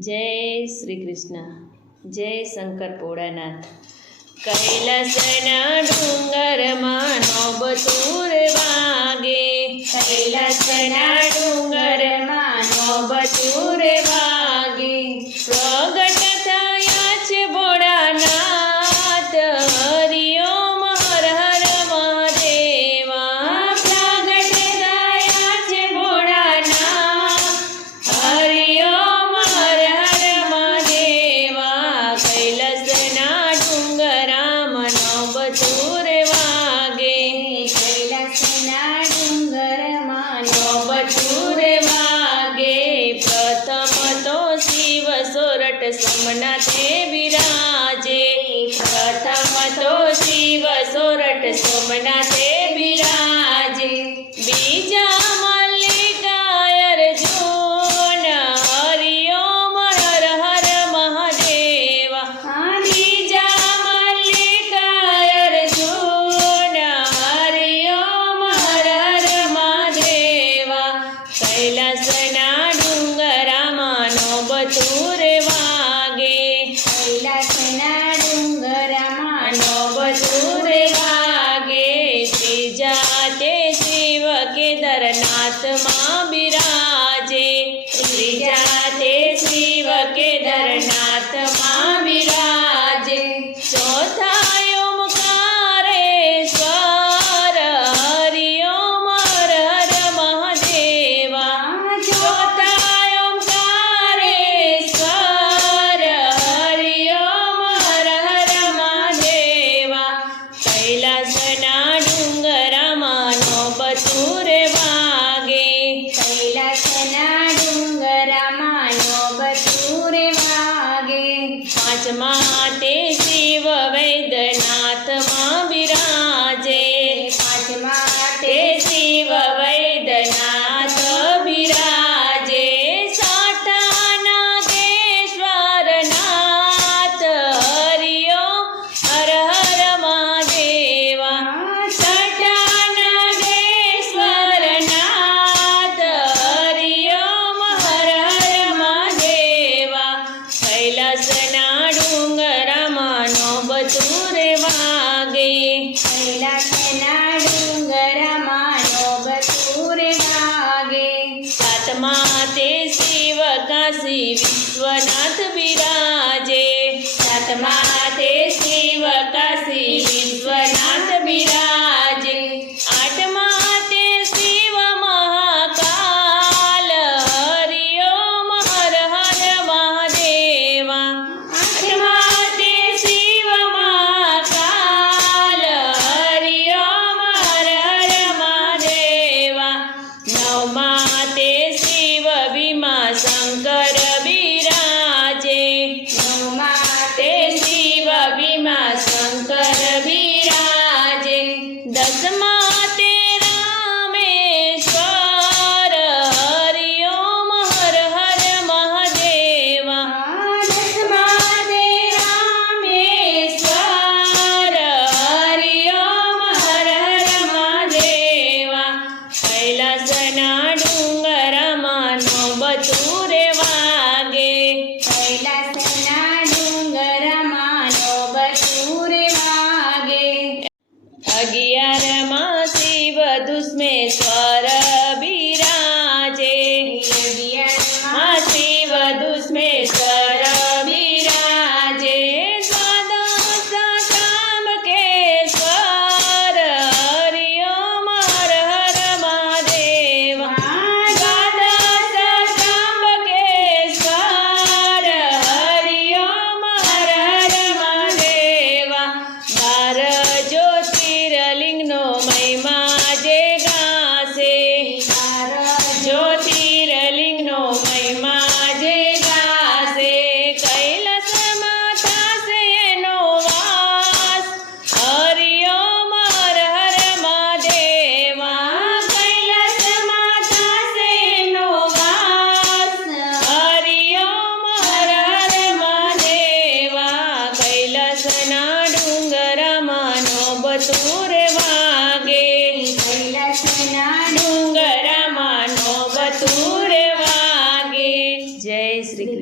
जय श्री कृष्ण। जय शंकर भोळानाथ। कैलासना डूंगरमा नौबतूर वागे, कैलासना डूंगरमा नौबतूर वागे। प्रगट थया छे भोळानाथ, हरि ओम हर हर महादेवा। प्रगट थया छे भोळानाथ, हरि ओम हर हर महादेवा। कैलासना डूंगरामा नौबतूर वागे, कैलासना डूंगरमा नौबतूर वागे। प्रथम तो शिव सोरठ सोमनाथे बिराजे, प्रथम तो शिव सोरठ सोमनाथे बिराजे। बीजा मल्लिकाय अर्जुन, हरि ओम हर हर महादेवा। बीजा मल्लिकाय अर्जुन, हरि ओम हर हर महादेवा। कैलासना डूंगरामा नौबतूर वागे, कैलासना डूंगरामा नौबतूर वागे। त्रीजा ते शिव केदारनाथ मां बिराजे, त्रीजा ते शिव केदारनाथ मां बिराजे। चौथा ओंकारेश्वर, हरि ओम हर हर महादेवा। चौथा ओंकारेश्वर, हरि ओम हर हर महादेवा। कैलासना डूंगरामा नौबतूर वागे, कैलासना डूंगरामा नौबतूर वागे। पांचमा ते शिव वैद्यनाथ मां बिराजे, पांचमा ते शिव वैद्यनाथ बिराजे। साठा नागेश्वरनाथ, हरि ओम हर हर महादेवा। साठा नागेश्वरनाथ, हरि ओम हर हर महादेवा। कैलासना डूंगरामा नौबतूर वागे, कैलासना डूंगरामा नौबतूर वागे। सातमा ते शिव काशी विश्वनाथ बिराजे, सातमा ते शिव काशी विश्वनाथ बिराजे। आठमा ते शिव महाकाल, हरि ओम हर हर महादेवा। आठमा ते शिव महाकाल, हरि ओम हर हर महादेवा। नवमा ते शिव भीमाशंकर बिराजे, नवमा ते शिव भीमाशंकर बिराजे। दसमा ते रामेश्वर, हरि ओम हर हर महादेवा। दसमा ते रामेश्वर, हरि ओम हर हर महादेवा। कैलासना डूंगरामा नौबतूर वागे, कैलासना डूंगरामा नौबतूर वागे। 11मा शिव दुष्मेश्वर बिराजे, 11मा शिव दुष्मेश्वर बिराजे। 12 त्र्यंबकेश्वर, हरि ओम हर हर महादेवा। 12 त्र्यंबकेश्वर, हरि ओम हर हर महादेवा। 12 ज्योतिर्लिंगनो महिमा जे गासे, 12 ज्योतिर्लिंगनो महिमा जे गासे। कैलासમાં થાશે એનો વાસ, હરિ ઓમ હર હર મહાદેવા। कैलासમાં થાશે એનો વાસ, હરિ ઓમ હર હર મહાદેવા। कैलासना डूंगरामा नौबतूर वागे, कैलासना डूंगरामा नौबतूर वागे। जय श्री कृष्ण।